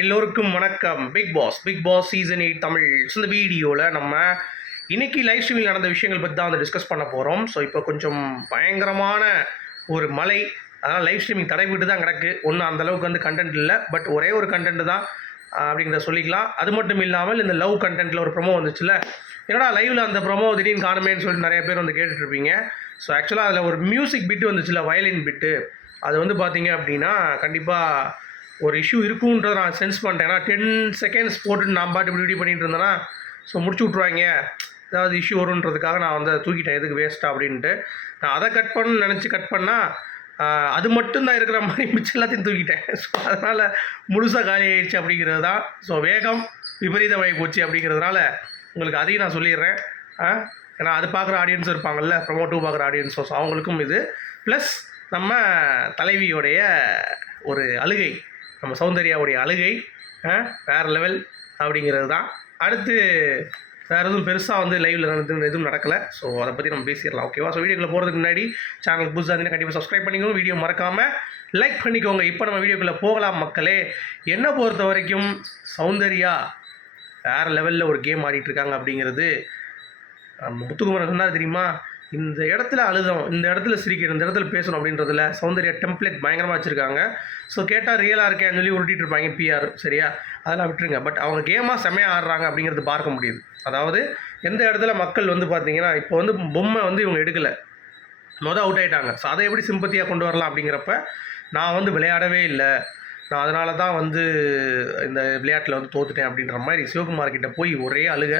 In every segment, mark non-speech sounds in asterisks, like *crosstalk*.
எல்லோருக்கும் வணக்கம். Bigg Boss Bigg Boss season eight Tamil. இந்த வீடியோவில் நம்ம இன்னைக்கு லைவ் ஸ்ட்ரீமில் நடந்த விஷயங்கள் பற்றி தான் வந்து டிஸ்கஸ் பண்ண போகிறோம் ஸோ இப்போ கொஞ்சம் பயங்கரமான ஒரு மலை அதனால் லைவ் ஸ்ட்ரீமிங் தடை விட்டு தான் கிடக்கு. ஒன்றும் அந்த அளவுக்கு வந்து கண்டென்ட் இல்லை. பட் ஒரே ஒரு கண்டென்ட் தான் அப்படிங்கிறத சொல்லிக்கலாம். அது மட்டும் இல்லாமல் இந்த லவ் கண்டென்ட்டில் ஒரு ப்ரொமோ வந்துச்சுல. என்னடா லைவில் அந்த ப்ரொமோ திடீர்னு காணுமேன்னு சொல்லிட்டு நிறைய பேர் வந்து கேட்டுட்ருப்பீங்க. ஸோ ஆக்சுவலாக அதில் ஒரு மியூசிக் பிட்டு வந்துச்சுல வயலின் பிட்டு அது வந்து பார்த்தீங்க அப்படின்னா கண்டிப்பாக ஒரு இஷ்யூ இருக்குன்றதை நான் சென்ஸ் பண்ணிட்டேன் ஏன்னா டென் செகண்ட்ஸ் போட்டு நான் பாட்டு இப்படி இப்படி பண்ணிட்டு இருந்தேன்னா ஸோ முடிச்சு விட்ருவாங்க ஏதாவது இஷ்யூ வருன்றதுக்காக நான் வந்து அதை தூக்கிட்டேன். எதுக்கு வேஸ்ட்டாக அப்படின்ட்டு. நான் அதை கட் பண்ணு நினச்சி கட் பண்ணால் அது மட்டும்தான் இருக்கிற மாதிரி மிச்சம் எல்லாத்தையும் தூக்கிட்டேன். *laughs* ஸோ அதனால் முழுசாக காலி ஆயிடுச்சு அப்படிங்கிறது தான். ஸோ வேகம் விபரீதமாகி போச்சு அப்படிங்கிறதுனால உங்களுக்கு அதையும் நான் சொல்லிடுறேன். ஏன்னா அது பார்க்குற ஆடியன்ஸ் இருப்பாங்கல்ல ப்ரொமோ டூ பார்க்குற ஆடியன்ஸோ ஸோ அவங்களுக்கும் இது. ப்ளஸ் நம்ம தலைவியோடைய ஒரு அழுகை. நம்ம சௌந்தர்யாவுடைய அழுகை வேற லெவல் அப்படிங்கிறது தான். அடுத்து வேறு எதுவும் பெருசாக வந்து லைவில் நடந்து எதுவும் நடக்கலை. ஸோ அதை பற்றி நம்ம பேசிடலாம். ஓகேவா ஸோ வீடியோக்குள்ளே போகிறதுக்கு முன்னாடி சேனல் புதுசாக இருந்தீங்கன்னா கண்டிப்பாக சப்ஸ்கிரைப் பண்ணிக்கோங்க. வீடியோ மறக்காமல் லைக் பண்ணிக்கோங்க. இப்போ நம்ம வீடியோக்குள்ளே போகலாம் மக்களே. என்னை பொறுத்த வரைக்கும் சௌந்தர்யா வேறு லெவலில் ஒரு கேம் ஆடிட்டுருக்காங்க அப்படிங்கிறது நம்ம முத்துக்குமரன் சொன்னால் தெரியுமா? இந்த இடத்துல அழுதோம் இந்த இடத்துல சிரிக்கணும் இந்த இடத்துல பேசணும் அப்படின்றதுல சௌந்தர்யா டெம்ப்ளேட் பயங்கரமாக வச்சுருக்காங்க. ஸோ கேட்டால் ரியலாக இருக்கேன்னு சொல்லி உருட்டிட்டு இருப்பாங்க பிஆர் சரியா? அதெல்லாம் விட்டுருங்க. பட் அவங்க கேமாக செமையாக ஆடுறாங்க அப்படிங்கிறது பார்க்க முடியுது. அதாவது எந்த இடத்துல மக்கள் வந்து பார்த்தீங்கன்னா இப்போ வந்து பொம்மை வந்து இவங்க எடுக்கலை. மொதல் அவுட் ஆகிட்டாங்க ஸோ அதை எப்படி சிம்பத்தியாக கொண்டு வரலாம் அப்படிங்கிறப்ப நான் வந்து விளையாடவே இல்லை. நான் அதனால தான் வந்து இந்த விளையாட்டில் வந்து தோத்துட்டேன் அப்படின்ற மாதிரி சிவகுமார் கிட்ட போய் ஒரே அழுக.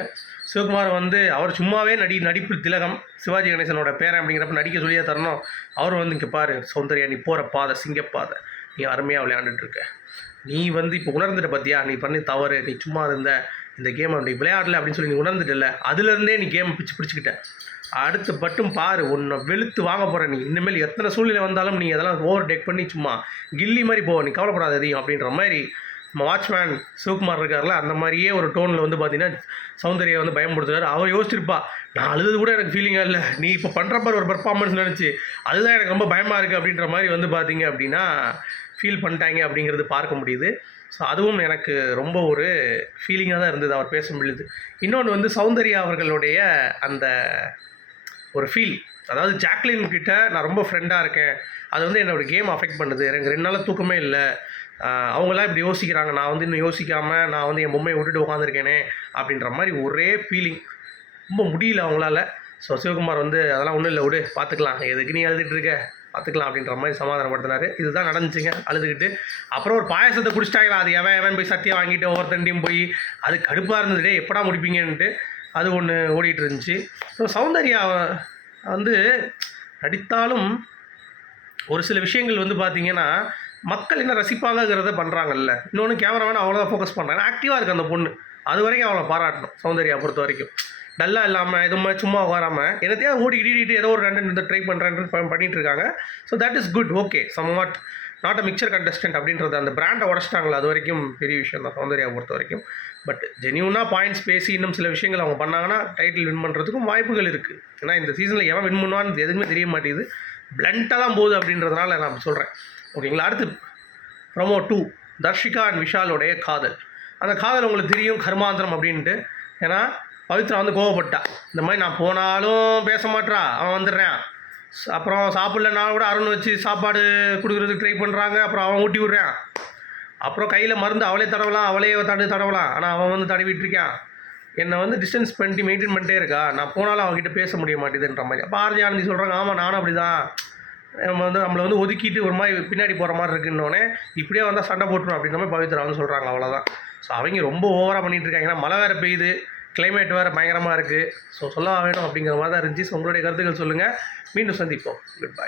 சிவகுமார் வந்து அவர் சும்மாவே நடி நடிப்பு திலகம் சிவாஜி கணேசனோட பேரன் அப்படிங்கிறப்ப நடிக்க சொல்லியே தரணும். அவர் வந்து இங்கே பாரு சௌந்தர்யா நீ போகிற பாதை சிங்கப்பாதை. நீ அருமையாக விளையாண்டுட்டு இருக்க. நீ வந்து இப்போ உணர்ந்துட்ட பார்த்தியா நீ பண்ணி தவறு நீ சும்மா இருந்த இந்த கேமை நீ விளையாடல அப்படின்னு சொல்லி நீ உணர்ந்துட்டல அதுலேருந்தே நீ கேமை பிடிச்சி பிடிச்சிக்கிட்ட. அடுத்து பட்டும் பாரு உன்னை வெளுத்து வாங்க போகிற நீ. இனிமேல் எத்தனை சூழ்நிலை வந்தாலும் நீ அதெல்லாம் ஓவர் டேக் பண்ணி சும்மா கில்லி மாதிரி போ நீ கவலைப்படாத எதையும் அப்படின்ற மாதிரி நம்ம வாட்ச்மேன் சிவகுமார் இருக்கார்ல அந்த மாதிரியே ஒரு டோனில் வந்து பார்த்தீங்கன்னா சௌந்தர்யா வந்து பயன்படுத்துறாரு அவர் யோசிச்சிருப்பா நான் அழுது கூட எனக்கு ஃபீலிங்காக இல்லை. நீ இப்போ பண்ணுற மாதிரி ஒரு பெர்ஃபார்மன்ஸ் நினச்சி அதுதான் எனக்கு ரொம்ப பயமாக இருக்குது அப்படின்ற மாதிரி வந்து பார்த்தீங்க அப்படின்னா ஃபீல் பண்ணிட்டாங்க அப்படிங்கிறது பார்க்க முடியுது. ஸோ அதுவும் எனக்கு ரொம்ப ஒரு ஃபீலிங்காக தான் இருந்தது அவர் பேசும் பொழுது இன்னொன்று வந்து சௌந்தர்யா அவர்களுடைய அந்த ஒரு ஃபீல் அதாவது ஜாக்லின் கிட்ட நான் ரொம்ப ஃப்ரெண்டாக இருக்கேன். அது வந்து என்னோட கேம் அஃபெக்ட் பண்ணுது. எனக்கு ரெண்டு நாளாக தூக்கமே இல்லை. அவங்களாம் இப்படி யோசிக்கிறாங்க. நான் வந்து இன்னும் யோசிக்காமல் நான் வந்து என் பொம்மையை விட்டுட்டு உட்காந்துருக்கேனே அப்படின்ற மாதிரி ஒரே ஃபீலிங் ரொம்ப முடியல அவங்களால. ஸோ சிவகுமார் வந்து அதெல்லாம் ஒன்றும் இல்லை விடு. பார்த்துக்கலாம் எதுக்கு நீ அழுதுட்டு இருக்க? பார்த்துக்கலாம் அப்படின்ற மாதிரி சமாதானப்படுத்தினாரு. இதுதான் நடந்துச்சுங்க. அழுதுகிட்டு. அப்புறம் ஒரு பாயசத்தை குடிச்சிட்டாங்களா? அது எவன் எவன் போய் சத்தியம் வாங்கிட்டு ஒவ்வொருத்தண்டியும் போய் அது கடுப்பாக இருந்ததுடே எப்படா முடிப்பீங்கன்ட்டு அது ஒன்று ஓடிட்டு இருந்துச்சு ஸோ சௌந்தர்யா வந்து நடித்தாலும் ஒரு சில விஷயங்கள் வந்து பார்த்தீங்கன்னா மக்கள் என்ன ரசிப்பாங்கிறத பண்ணுறாங்கல்ல இன்னொன்று கேமராமேன் அவ்வளோதான் ஃபோக்கஸ் பண்ணுறாங்க ஆக்டிவாக இருக்குது அந்த பொண்ணு. அது வரைக்கும் அவளை பாராட்டணும் சௌந்தர்யா பொறுத்த வரைக்கும். டல்லாக இல்லாமல் எதுவுமே சும்மா உகாராமல் என்னத்தையா ஓடி கிடிட்டு ஏதோ ஒரு கண்டென்ட் இந்த ட்ரை பண்ணுறேன் பண்ணிகிட்டு இருக்காங்க so that is good okay somewhat not a mixture contestant அப்படின்றது அந்த பிராண்டை உடச்சிட்டாங்களா அது வரைக்கும் பெரிய விஷயம் தான் சௌந்தர்யா பொறுத்த வரைக்கும். பட் ஜென்யூனாக பாயிண்ட்ஸ் பேசி இன்னும் சில விஷயங்கள் அவங்க பண்ணாங்கன்னா டைட்டில் வின் பண்ணுறதுக்கும் வாய்ப்புகள் இருக்குது ஏன்னா இந்த சீசனில் எவன் வின் பண்ணுவான்னு எதுவுமே தெரிய மாட்டேங்குது. பிளண்ட்டாக தான் போகுது அப்படின்றதுனால நான் சொல்கிறேன் ஓகேங்களா அடுத்து ப்ரொமோ டூ தர்ஷிகா அண்ட் விஷாலோடைய காதல். அந்த காதல் உங்களுக்கு தெரியும் கர்மாந்திரம் அப்படின்ட்டு. ஏன்னா பவித்ரா வந்து கோவப்பட்டா. இந்த மாதிரி நான் போனாலும் பேச மாட்றா அவன் வந்துடுறான். அப்புறம் சாப்பிட்லனா கூட அருண் வச்சு சாப்பாடு கொடுக்குறதுக்கு ட்ரை பண்ணுறாங்க அப்புறம் அவன் ஊட்டி விட்றான். அப்புறம் கையில் மருந்து அவளே தடவலாம் அவளே தடு தடவலாம். ஆனால் அவன் வந்து தடவிட்டு இருக்கான். என்னை வந்து டிஸ்டன்ஸ் பண்ணி மெயின்டைன் பண்ணிட்டே இருக்கா. நான் போனாலும் அவகிட்ட பேச முடிய மாட்டேதுன்ற மாதிரி. அப்போ ஆர்ஜி ஆனந்தி சொல்கிறாங்க ஆமாம் நானும் அப்படி தான் நம்ம வந்து நம்மளை வந்து ஒதுக்கிட்டு ஒரு மாதிரி பின்னாடி போகிற மாதிரி இருக்குன்னொடனே இப்படியே வந்தால் சண்டை போட்டுரும் அப்படின்ற மாதிரி பவித்ரா வந்து சொல்கிறாங்க அவ்வளோதான் ஸோ அவங்க ரொம்ப ஓவராக பண்ணிகிட்டு இருக்காங்க. ஏன்னா மழை வேறு பெய்யுது. கிளைமேட் வேறு பயங்கரமாக இருக்குது ஸோ சொல்ல வேணும் அப்படிங்கிற மாதிரி தான் இருந்துச்சு. ஸோ உங்களுடைய கருத்துக்கள் சொல்லுங்கள் மீண்டும் சந்திப்போம். Good bye